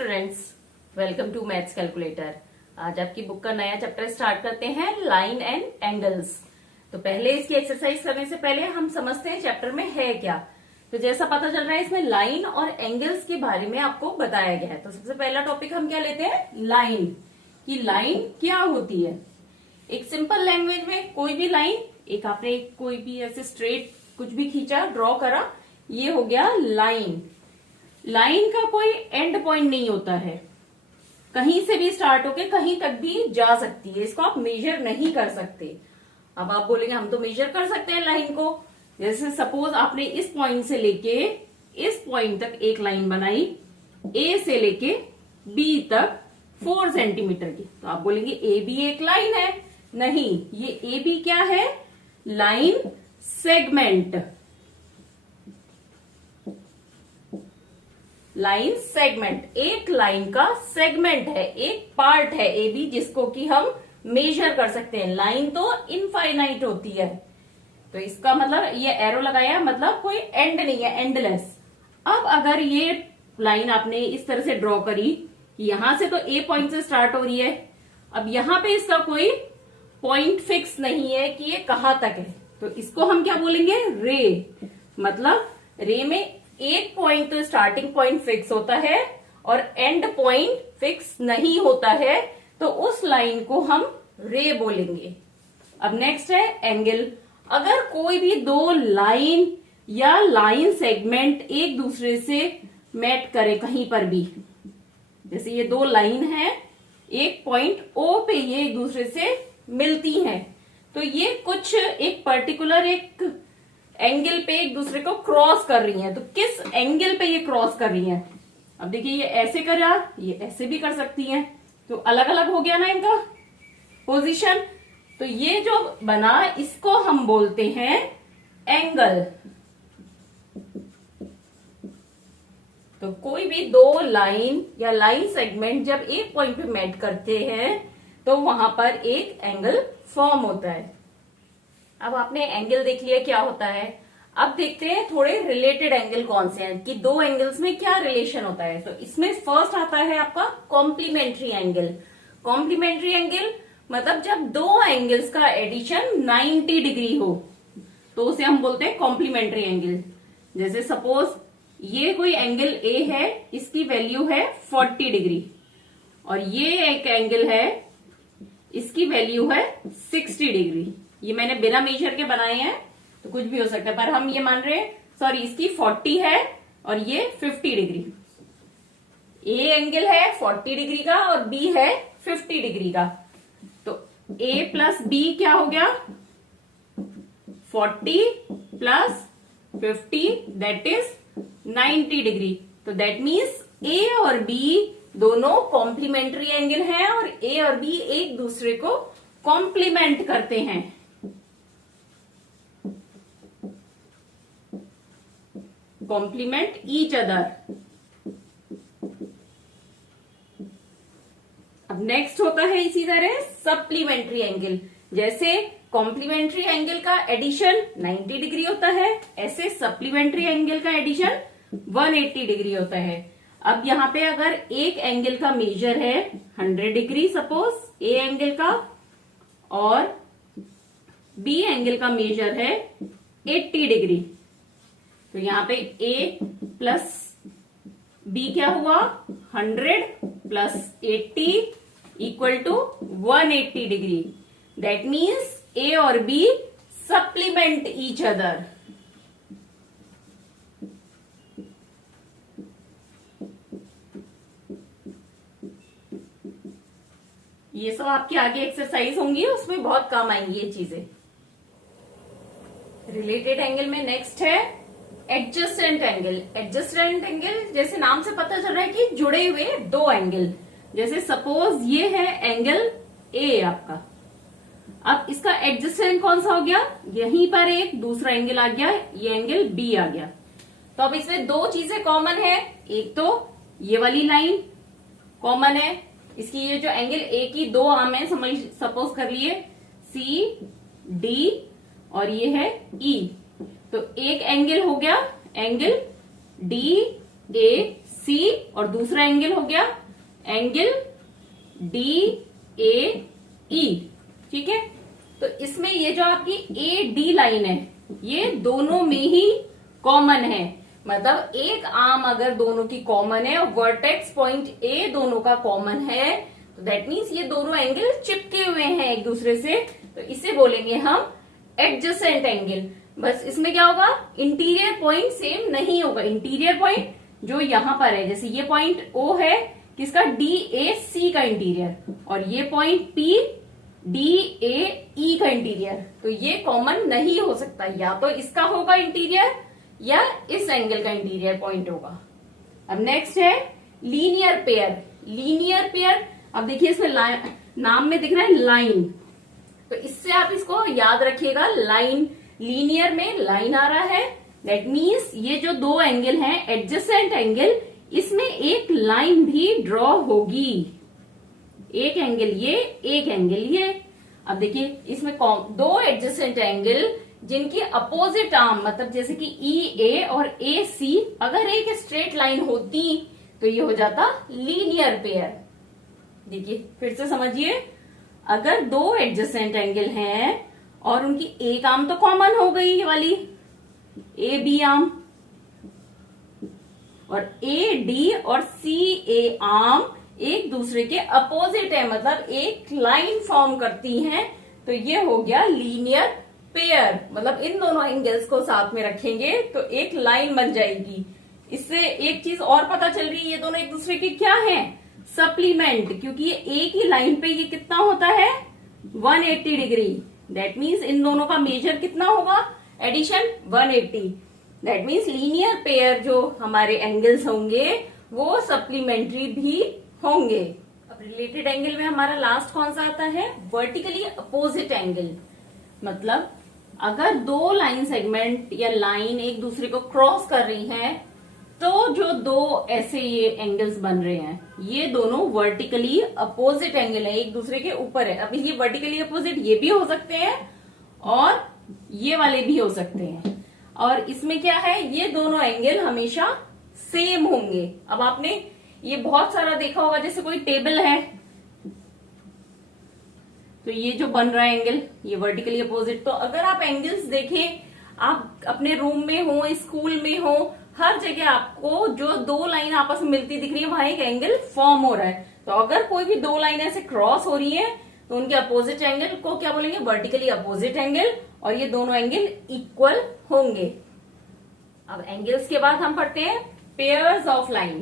Students, welcome to maths calculator. आज आपकी book का नया चैप्टर स्टार्ट करते हैं, लाइन एंड एंगल्स। तो पहले इसकी एक्सरसाइज करने से पहले हम समझते हैं चैप्टर में है क्या। तो जैसा पता चल रहा है इसमें लाइन और एंगल्स के बारे में आपको बताया गया है। तो सबसे पहला टॉपिक हम क्या लेते हैं, लाइन। कि लाइन क्या होती है। एक सिंपल लैंग्वेज में कोई भी लाइन, एक आपने कोई भी ऐसे स्ट्रेट कुछ भी खींचा, ड्रॉ करा, ये हो गया लाइन। लाइन का कोई एंड पॉइंट नहीं होता है, कहीं से भी स्टार्ट होके कहीं तक भी जा सकती है। इसको आप मेजर नहीं कर सकते। अब आप बोलेंगे हम तो मेजर कर सकते हैं लाइन को। जैसे सपोज आपने इस पॉइंट से लेके इस पॉइंट तक एक लाइन बनाई, ए से लेके बी तक 4 सेंटीमीटर की, तो आप बोलेंगे ए बी एक लाइन है। नहीं, ये ए बी क्या है, लाइन सेगमेंट। लाइन सेगमेंट एक लाइन का सेगमेंट है, एक पार्ट है ए बी, जिसको कि हम मेजर कर सकते हैं। लाइन तो इनफाइनाइट होती है, तो इसका मतलब ये एरो लगाया मतलब कोई एंड नहीं है, एंडलेस। अब अगर ये लाइन आपने इस तरह से ड्रॉ करी, यहां से तो ए पॉइंट से स्टार्ट हो रही है, अब यहां पे इसका कोई पॉइंट फिक्स नहीं है कि ये कहां तक है, तो इसको हम क्या बोलेंगे, रे। मतलब रे में एक पॉइंट तो स्टार्टिंग पॉइंट फिक्स होता है और एंड पॉइंट फिक्स नहीं होता है, तो उस लाइन को हम रे बोलेंगे। अब नेक्स्ट है एंगल। अगर कोई भी दो लाइन या लाइन सेगमेंट एक दूसरे से मैट करे कहीं पर भी, जैसे ये दो लाइन है, एक पॉइंट ओ पे ये एक दूसरे से मिलती हैं, तो ये कुछ एक पर्टिकुलर एक एंगल पे एक दूसरे को क्रॉस कर रही हैं। तो किस एंगल पे ये क्रॉस कर रही हैं, अब देखिए ये ऐसे करा, ये ऐसे भी कर सकती हैं, तो अलग अलग हो गया ना इनका पोजीशन। तो ये जो बना इसको हम बोलते हैं एंगल। तो कोई भी दो लाइन या लाइन सेगमेंट जब एक पॉइंट पे मेट करते हैं तो वहां पर एक एंगल फॉर्म होता है। अब आपने एंगल देख लिया क्या होता है। अब देखते हैं थोड़े रिलेटेड एंगल कौन से हैं, कि दो एंगल्स में क्या रिलेशन होता है। तो इसमें फर्स्ट आता है आपका कॉम्प्लीमेंट्री एंगल। कॉम्प्लीमेंट्री एंगल मतलब जब दो एंगल्स का एडिशन 90 डिग्री हो तो उसे हम बोलते हैं कॉम्प्लीमेंट्री एंगल। जैसे सपोज ये कोई एंगल ए है, इसकी वैल्यू है 40 डिग्री, और ये एक एंगल है, इसकी वैल्यू है 60 डिग्री। ये मैंने बिना मेजर के बनाए हैं, तो कुछ भी हो सकता है, पर हम ये मान रहे हैं, सॉरी इसकी 40 है और ये 50 डिग्री। ए एंगल है 40 डिग्री का और बी है 50 डिग्री का, तो ए प्लस बी क्या हो गया, 40 प्लस 50 दैट इज 90 डिग्री। तो दैट मीन्स ए और बी दोनों कॉम्प्लीमेंट्री एंगल हैं और ए और बी एक दूसरे को कॉम्प्लीमेंट करते हैं। Complement each other. अब नेक्स्ट होता है इसी तरह सप्लीमेंट्री एंगल। जैसे कॉम्प्लीमेंट्री एंगल का एडिशन 90 डिग्री होता है, ऐसे सप्लीमेंट्री एंगल का एडिशन 180 डिग्री होता है। अब यहाँ पे अगर एक एंगल का मेजर है 100 डिग्री सपोज ए एंगल का, और बी एंगल का मेजर है 80 डिग्री, तो यहाँ पे ए प्लस बी क्या हुआ, 100 plus 80 equal to 180 degree. That means A और बी सप्लीमेंट ईच अदर। ये सब आपकी आगे एक्सरसाइज होंगी, उसमें बहुत काम आएंगी ये चीजें। रिलेटेड एंगल में नेक्स्ट है एडजस्टेंट एंगल। एडजस्टेंट एंगल जैसे नाम से पता चल रहा है कि जुड़े हुए दो एंगल। जैसे सपोज ये है एंगल ए आपका, अब इसका एडजस्टेंट कौन सा हो गया, यहीं पर एक दूसरा एंगल आ गया, ये एंगल बी आ गया। तो अब इसमें दो चीजें कॉमन है, एक तो ये वाली लाइन कॉमन है, इसकी ये जो एंगल ए की दो आर्म है, समझ सपोज कर लिए सी डी और ये है ई, तो एक एंगल हो गया एंगल डी ए सी। सी और दूसरा एंगल हो गया एंगल डी ए ई। ठीक है, तो इसमें ये जो आपकी ए डी लाइन है ये दोनों में ही कॉमन है, मतलब एक आर्म अगर दोनों की कॉमन है और वर्टेक्स पॉइंट ए दोनों का कॉमन है तो दैट मीन्स ये दोनों एंगल चिपके हुए हैं एक दूसरे से, तो इसे बोलेंगे हम एडजेसेंट एंगल। बस इसमें क्या होगा, इंटीरियर पॉइंट सेम नहीं होगा। इंटीरियर पॉइंट जो यहां पर है, जैसे ये पॉइंट ओ है किसका, डी ए सी का इंटीरियर, और ये पॉइंट पी डी ए ई का इंटीरियर, तो ये कॉमन नहीं हो सकता, या तो इसका होगा इंटीरियर या इस एंगल का इंटीरियर पॉइंट होगा। अब नेक्स्ट है लीनियर पेयर। लीनियर पेयर, अब देखिए इसमें नाम में दिख रहा है लाइन, तो इससे आप इसको याद रखिएगा, लाइन, लीनियर में लाइन आ रहा है, दैट मीन्स ये जो दो एंगल हैं एडजेसेंट एंगल, इसमें एक लाइन भी ड्रॉ होगी, एक एंगल ये, एक एंगल ये। अब देखिए इसमें दो एडजेसेंट एंगल जिनकी अपोजिट आर्म, मतलब जैसे कि ई ए और ए सी, अगर एक स्ट्रेट लाइन होती तो ये हो जाता लीनियर पेयर। देखिए फिर से समझिए, अगर दो एडजेसेंट एंगल हैं और उनकी एक आर्म तो कॉमन हो गई, ये वाली ए बी आर्म, और ए डी और सी ए आर्म एक दूसरे के अपोजिट है, मतलब एक लाइन फॉर्म करती हैं, तो ये हो गया लीनियर पेयर। मतलब इन दोनों एंगल्स को साथ में रखेंगे तो एक लाइन बन जाएगी। इससे एक चीज और पता चल रही है, ये दोनों एक दूसरे के क्या हैं, सप्लीमेंट, क्योंकि ये एक ही लाइन पे ये कितना होता है 180 डिग्री, दैट मीन्स इन दोनों का मेजर कितना होगा, addition 180, that means linear pair जो हमारे एंगल्स होंगे वो सप्लीमेंट्री भी होंगे। अब रिलेटेड एंगल में हमारा लास्ट कौन सा आता है, वर्टिकली अपोजिट एंगल। मतलब अगर दो लाइन सेगमेंट या लाइन एक दूसरे को क्रॉस कर रही हैं तो जो दो ऐसे ये एंगल्स बन रहे हैं ये दोनों वर्टिकली अपोजिट एंगल है, एक दूसरे के ऊपर है। अभी ये वर्टिकली अपोजिट ये भी हो सकते हैं और ये वाले भी हो सकते हैं, और इसमें क्या है, ये दोनों एंगल हमेशा सेम होंगे। अब आपने ये बहुत सारा देखा होगा, जैसे कोई टेबल है तो ये जो बन रहा है एंगल ये वर्टिकली अपोजिट, तो अगर आप एंगल्स देखें, आप अपने रूम में हो, स्कूल में हो, हर जगह आपको जो दो लाइन आपस में मिलती दिख रही है वहां एक एंगल फॉर्म हो रहा है। तो अगर कोई भी दो लाइन ऐसे क्रॉस हो रही है तो उनके अपोजिट एंगल को क्या बोलेंगे, वर्टिकली अपोजिट एंगल, और ये दोनों एंगल इक्वल होंगे। अब एंगल्स के बाद हम पढ़ते हैं पेयर्स ऑफ लाइन।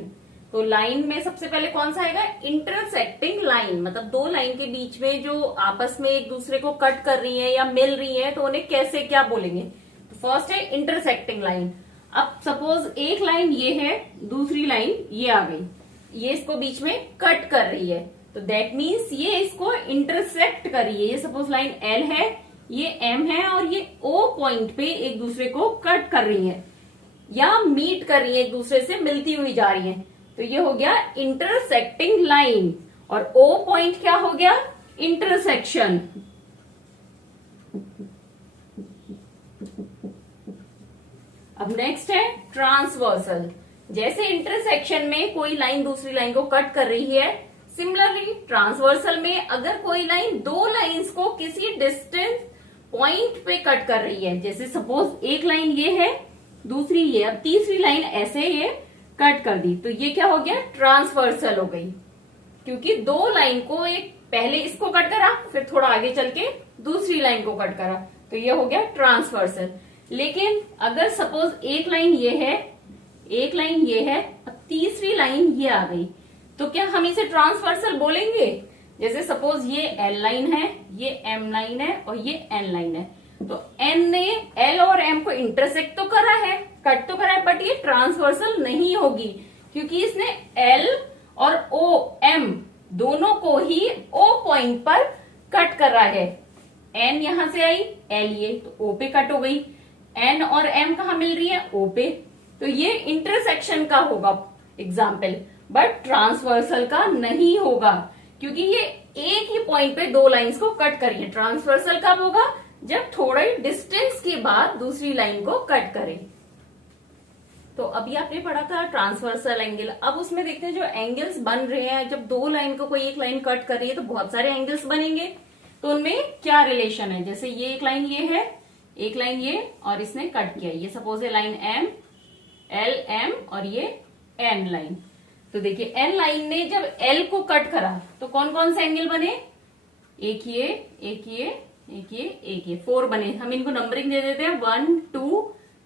तो लाइन में सबसे पहले कौन सा आएगा, इंटरसेक्टिंग लाइन, मतलब दो लाइन के बीच में जो आपस में एक दूसरे को कट कर रही है या मिल रही है तो उन्हें कैसे क्या बोलेंगे। तो फर्स्ट है इंटरसेक्टिंग लाइन। अब सपोज एक लाइन ये है, दूसरी लाइन ये आ गई, ये इसको बीच में कट कर रही है, तो दैट मीन्स ये इसको इंटरसेक्ट कर रही है। ये सपोज लाइन एल है, ये एम है, और ये ओ पॉइंट पे एक दूसरे को कट कर रही है या मीट कर रही है, एक दूसरे से मिलती हुई जा रही है, तो ये हो गया इंटरसेक्टिंग लाइन। और ओ पॉइंट क्या हो गया, इंटरसेक्शन। अब नेक्स्ट है ट्रांसवर्सल। जैसे इंटरसेक्शन में कोई लाइन दूसरी लाइन को कट कर रही है, सिमिलरली ट्रांसवर्सल में अगर कोई लाइन दो लाइंस को किसी डिस्टेंस पॉइंट पे कट कर रही है, जैसे सपोज एक लाइन ये है, दूसरी ये, अब तीसरी लाइन ऐसे ये कट कर दी, तो ये क्या हो गया, ट्रांसवर्सल हो गई, क्योंकि दो लाइन को एक पहले इसको कट करा, फिर थोड़ा आगे चल के दूसरी लाइन को कट करा, तो ये हो गया ट्रांसवर्सल। लेकिन अगर सपोज एक लाइन ये है, एक लाइन ये है, अब तीसरी लाइन ये आ गई, तो क्या हम इसे ट्रांसवर्सल बोलेंगे। जैसे सपोज ये एल लाइन है, ये एम लाइन है और ये एन लाइन है, तो एन ने एल और एम को इंटरसेक्ट तो करा है, कट तो करा है, बट ये ट्रांसवर्सल नहीं होगी क्योंकि इसने एल और ओ एम दोनों को ही ओ पॉइंट पर कट कर रहा है। एन यहां से आई, एल ये, तो ओ पे कट हो गई, एन और एम कहा मिल रही है, ओ पे, तो ये इंटरसेक्शन का होगा एग्जाम्पल, बट ट्रांसवर्सल का नहीं होगा क्योंकि ये एक ही पॉइंट पे दो लाइंस को कट करिए। ट्रांसवर्सल कब होगा, जब थोड़े डिस्टेंस के बाद दूसरी लाइन को कट करें। तो अभी आपने पढ़ा था ट्रांसवर्सल एंगल। अब उसमें देखते हैं जो एंगल्स बन रहे हैं, जब दो लाइन को कोई एक लाइन कट कर रही है तो बहुत सारे एंगल्स बनेंगे, तो उनमें क्या रिलेशन है। जैसे ये एक लाइन ये है, एक लाइन ये, और इसने कट किया, ये सपोज है लाइन एम, एल एम, और ये एन लाइन। तो देखिए एन लाइन ने जब एल को कट करा तो कौन कौन से एंगल बने, एक ये, एक ये, एक ये, एक ये, 4 बने। हम इनको नंबरिंग दे देते हैं 1 2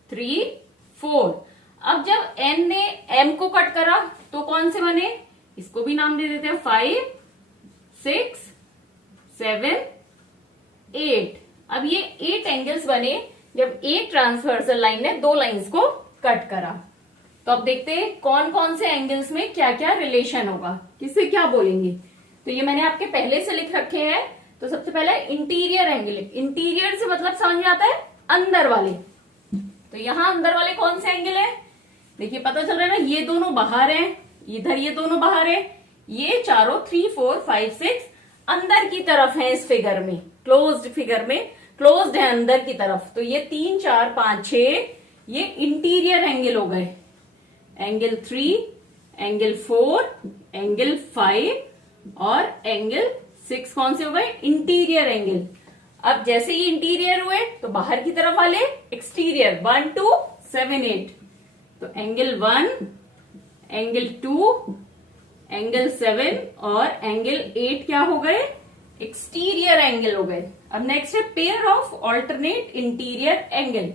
3 4। अब जब एन ने एम को कट करा तो कौन से बने, इसको भी नाम दे देते हैं 5 6 7 8। अब ये 8 एंगल्स बने जब एक ट्रांसवर्सल लाइन ने दो लाइंस को कट करा। तो अब देखते हैं कौन कौन से एंगल्स में क्या क्या रिलेशन होगा, किससे क्या बोलेंगे। तो ये मैंने आपके पहले से लिख रखे हैं। तो सबसे पहले इंटीरियर एंगल, इंटीरियर से मतलब समझ में आता है अंदर वाले। तो यहां अंदर वाले कौन से एंगल है, देखिए पता चल रहा है ना, ये दोनों बाहर हैं, इधर ये दोनों बाहर है, ये चारों 3 4 5 6 अंदर की तरफ है। इस फिगर में, क्लोज्ड फिगर में क्लोज्ड है अंदर की तरफ। तो ये 3 4 5 6 ये इंटीरियर एंगल हो गए। एंगल 3, एंगल 4, एंगल 5 और एंगल 6 कौन से हो गए, इंटीरियर एंगल। अब जैसे ये इंटीरियर हुए तो बाहर की तरफ वाले एक्सटीरियर, 1 2 7 8। तो एंगल 1, एंगल 2, एंगल 7 और एंगल 8 क्या हो गए, एक्सटीरियर एंगल हो गए। अब नेक्स्ट है pair of alternate interior angle.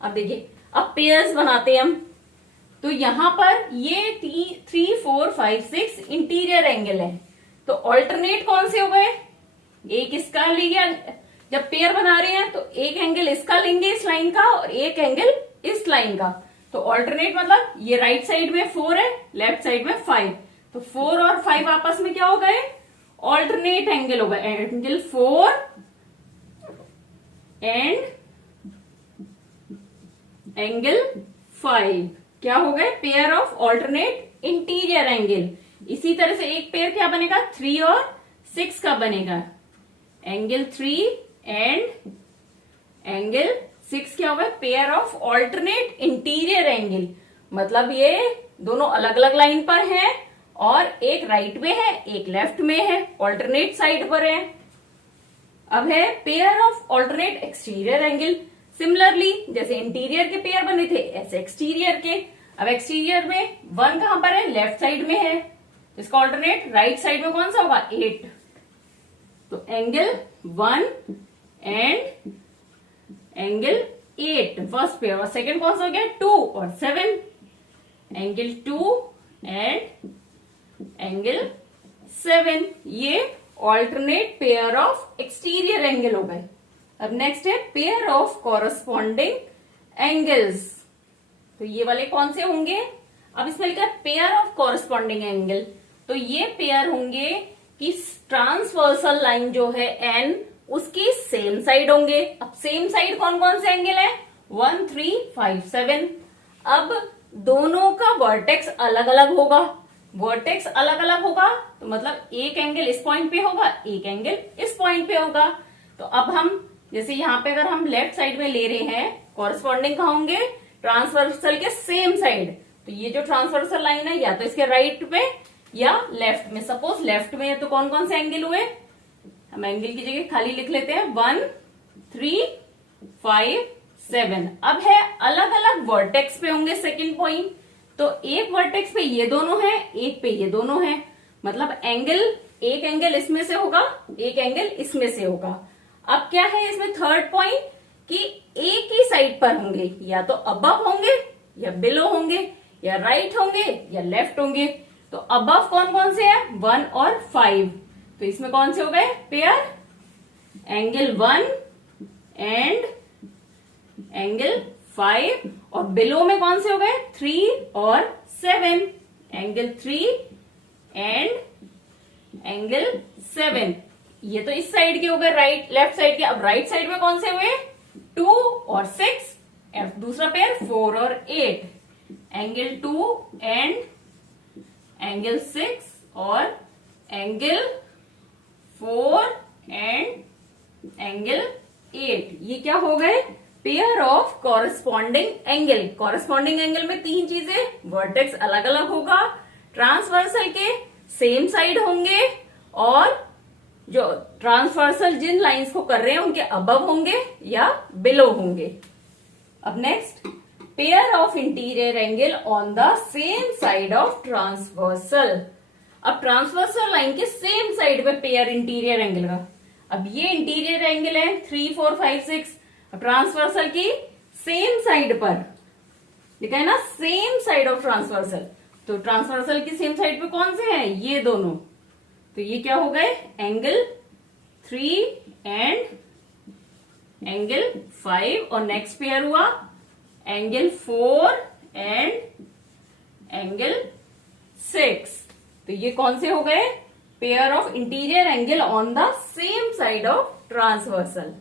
अब देखिए अब पेयर्स बनाते हैं हम। तो यहां पर ये 3 4 5 6 इंटीरियर एंगल है, तो ऑल्टरनेट कौन से हो गए, एक इसका लिया, जब पेयर बना रहे हैं तो एक एंगल इसका लेंगे इस लाइन का और एक एंगल इस लाइन का। तो ऑल्टरनेट मतलब ये राइट साइड में 4 है, लेफ्ट साइड में 5। तो 4 और 5 आपस में क्या हो गए, ऑल्टरनेट एंगल हो गए। एंगल 4 एंड एंगल 5 क्या हो गए, pair of alternate interior angle. इसी तरह से एक पेयर क्या बनेगा, 3 और 6 का बनेगा। एंगल 3 एंड एंगल 6 क्या होगा, pair of alternate interior angle. मतलब ये दोनों अलग अलग लाइन पर हैं और एक राइट में है एक लेफ्ट में है, ऑल्टरनेट साइड पर है। अब है pair of alternate exterior angle. Similarly जैसे इंटीरियर के पेयर बने थे ऐसे एक्सटीरियर के। अब एक्सटीरियर में 1 कहां पर है, लेफ्ट साइड में है, इसका ऑल्टरनेट राइट साइड में कौन सा होगा, 8। तो angle 1 and angle 8 first pair, और सेकंड कौन सा हो गया, 2 और 7। एंगल 2 एंड एंगल 7 ये alternate pair of exterior angle हो गए। अब नेक्स्ट है पेयर ऑफ कॉरस्पॉन्डिंग एंगल्स। तो ये वाले कौन से होंगे, अब इसमें लिखा है पेयर ऑफ कॉरस्पॉन्डिंग एंगल। तो ये पेयर होंगे कि ट्रांसवर्सल लाइन जो है एन उसकी सेम साइड होंगे। अब सेम साइड कौन कौन से एंगल है, 1 3 5 7। अब दोनों का वर्टेक्स अलग अलग होगा, वर्टेक्स अलग अलग होगा तो मतलब एक एंगल इस पॉइंट पे होगा, एक एंगल इस पॉइंट पे होगा। तो अब हम जैसे यहाँ पे अगर हम लेफ्ट साइड में ले रहे हैं, कॉरस्पॉन्डिंग कहाँ होंगे, ट्रांसवर्सल के सेम साइड। तो ये जो ट्रांसवर्सल लाइन है या तो इसके राइट में या लेफ्ट में। सपोज लेफ्ट में है तो कौन कौन से एंगल हुए, हम एंगल की जगह खाली लिख लेते हैं 1 3 5 7। अब है अलग अलग वर्टेक्स पे होंगे सेकंड पॉइंट। तो एक वर्टेक्स पे ये दोनों है, एक पे ये दोनों है, मतलब एंगल, एक एंगल इसमें से होगा एक एंगल इसमें से होगा। अब क्या है इसमें थर्ड पॉइंट कि एक ही साइड पर होंगे, या तो अबव होंगे या बिलो होंगे, या राइट होंगे या लेफ्ट होंगे। तो अबव कौन कौन से है, 1 और 5। तो इसमें कौन से हो गए पेयर, एंगल 1 एंड एंगल 5। और बिलो में कौन से हो गए, 3 और 7। Angle 3 and angle 7। ये तो इस साइड के हो गए, राइट लेफ्ट साइड के। अब राइट साइड में कौन से हुए, 2 और 6। दूसरा पेयर 4 और 8। एंगल 2 एंड एंगल 6 और एंगल 4 एंड एंगल 8। ये क्या हो गए, pair of corresponding angle. Corresponding angle में तीन चीजें, वर्टेक्स अलग अलग होगा, ट्रांसवर्सल के सेम साइड होंगे, और जो ट्रांसवर्सल जिन लाइंस को कर रहे हैं उनके अबव होंगे या बिलो होंगे। अब next, pair of interior angle on the same side of transversal. अब ट्रांसवर्सल लाइन के सेम साइड पे पेयर इंटीरियर एंगल का। अब ये इंटीरियर एंगल है 3, 4, 5, 6, ट्रांसवर्सल की सेम साइड पर लिखा है ना, सेम साइड ऑफ ट्रांसवर्सल। तो ट्रांसवर्सल की सेम साइड पे कौन से हैं, ये दोनों। तो ये क्या हो गए, एंगल 3 एंड एंगल 5, और नेक्स्ट पेयर हुआ एंगल 4 एंड एंगल 6। तो ये कौन से हो गए, pair of interior angle on the same side of transversal.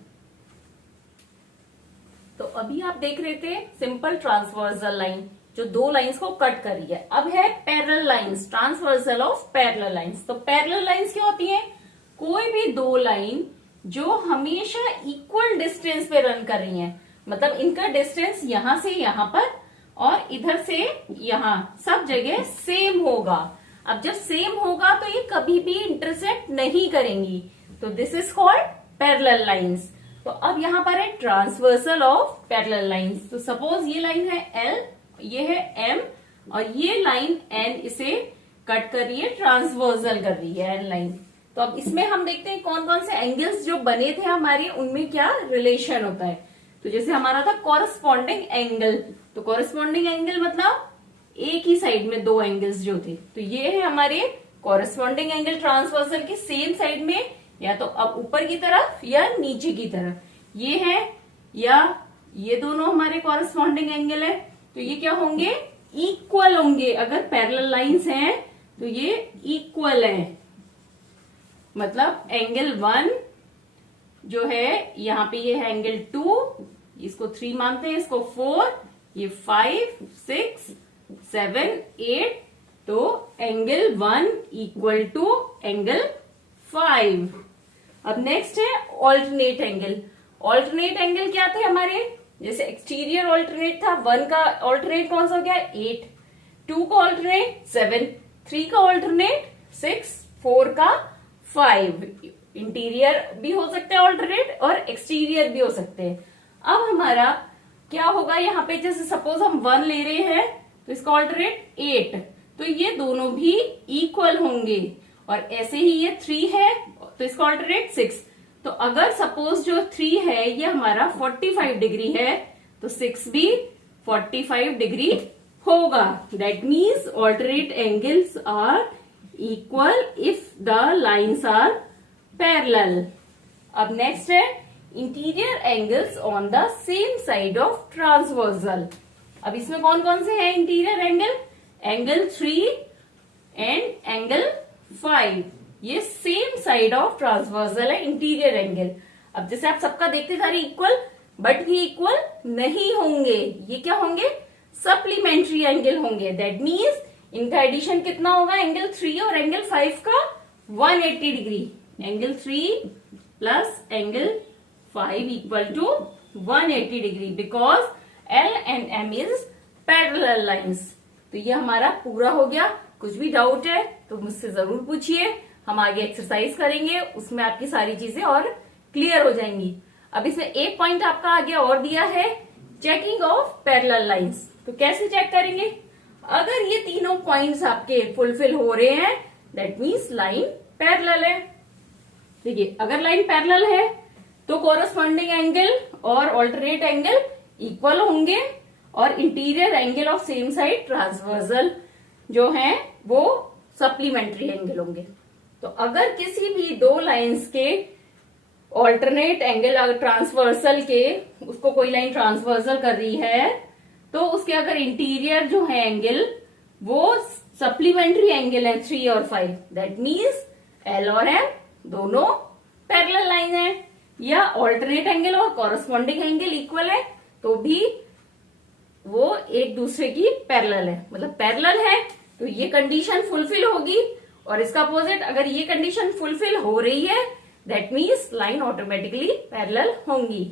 तो अभी आप देख रहे थे सिंपल ट्रांसवर्सल लाइन जो दो लाइंस को कट कर रही है। अब है parallel lines, transversal of parallel lines. तो पैरेलल लाइंस क्या होती हैं, कोई भी दो लाइन जो हमेशा इक्वल डिस्टेंस पे रन कर रही हैं, मतलब इनका डिस्टेंस यहां से यहां पर और इधर से यहां सब जगह सेम होगा। अब जब सेम होगा तो ये कभी भी इंटरसेक्ट नहीं करेंगी, तो this is called parallel lines. तो अब यहां पर है ट्रांसवर्सल ऑफ पैरेलल लाइंस। तो सपोज ये लाइन है L, ये है M, और ये लाइन N इसे कट कर रही है, ट्रांसवर्सल कर रही है N लाइन। तो अब इसमें हम देखते हैं कौन कौन से एंगल्स जो बने थे हमारे, उनमें क्या रिलेशन होता है। तो जैसे हमारा था कॉरेस्पॉन्डिंग एंगल, तो कॉरेस्पॉन्डिंग एंगल मतलब एक ही साइड में दो एंगल्स जो थे। तो ये है हमारे कॉरेस्पॉन्डिंग एंगल ट्रांसवर्सल के सेम साइड में, या तो अब ऊपर की तरफ या नीचे की तरफ ये है, या ये दोनों हमारे कॉरेस्पॉन्डिंग एंगल है। तो ये क्या होंगे, इक्वल होंगे। अगर पैरेलल लाइंस हैं तो ये इक्वल है, मतलब एंगल 1 जो है यहाँ पे, ये है एंगल 2, इसको 3 मानते हैं, इसको 4, ये 5, 6, 7, 8। तो एंगल 1 इक्वल टू एंगल 5। अब नेक्स्ट है ऑल्टरनेट एंगल। ऑल्टरनेट एंगल क्या थे हमारे, जैसे एक्सटीरियर ऑल्टरनेट था, 1 का ऑल्टरनेट कौन सा हो गया, 8, 2 का ऑल्टरनेट 7, 3 का ऑल्टरनेट 6, 4 का 5। इंटीरियर भी हो सकते हैं ऑल्टरनेट और एक्सटीरियर भी हो सकते हैं। अब हमारा क्या होगा यहाँ पे, जैसे सपोज हम 1 ले रहे हैं तो इसका ऑल्टरनेट 8, तो ये दोनों भी इक्वल होंगे। और ऐसे ही ये 3 है तो इसका ऑल्टरनेट 6। तो अगर सपोज जो 3 है ये हमारा 45 डिग्री है तो 6 भी 45 डिग्री होगा। That means alternate angles are equal if the lines are parallel. अब नेक्स्ट है interior angles on the same side of transversal. अब इसमें कौन कौन से हैं interior angle, angle 3 and angle 5, ये सेम साइड ऑफ ट्रांसवर्सल है इंटीरियर एंगल। अब जैसे आप सबका देखते जा रहे इक्वल, बट ये इक्वल नहीं होंगे, ये क्या होंगे, सप्लीमेंट्री एंगल होंगे। दैट मीन्स इनका एडिशन कितना होगा, एंगल 3 और एंगल 5 का 180 degree. Angle 3 plus angle 5 equal to 180 degree, because L and M is parallel lines. तो ये हमारा पूरा हो गया। कुछ भी डाउट है तो मुझसे जरूर पूछिए, हम आगे एक्सरसाइज करेंगे, उसमें आपकी सारी चीजें और क्लियर हो जाएंगी। अब इसमें एक पॉइंट आपका आगे और दिया है, चेकिंग ऑफ पैरेलल लाइंस। तो कैसे चेक करेंगे, अगर ये तीनों पॉइंट्स आपके फुलफिल हो रहे हैं दैट मीन्स लाइन पैरेलल है। देखिए अगर लाइन पैरेलल है तो कोरस्पॉन्डिंग एंगल और ऑल्टरनेट एंगल इक्वल होंगे, और interior angle of same side transversal जो है वो सप्लीमेंट्री एंगल होंगे। तो अगर किसी भी दो लाइंस के ऑल्टरनेट एंगल अगर ट्रांसवर्सल के, उसको कोई लाइन ट्रांसवर्सल कर रही है तो उसके अगर इंटीरियर जो है एंगल वो सप्लीमेंट्री एंगल है 3 और 5, दैट मीन्स L और M दोनों पैरेलल लाइन है, या ऑल्टरनेट एंगल और कॉरस्पॉन्डिंग एंगल इक्वल है तो भी वो एक दूसरे की पैरेलल है, मतलब पैरेलल है। तो ये कंडीशन फुलफिल होगी, और इसका अपोजिट अगर ये कंडीशन फुलफिल हो रही है that means line automatically parallel होंगी।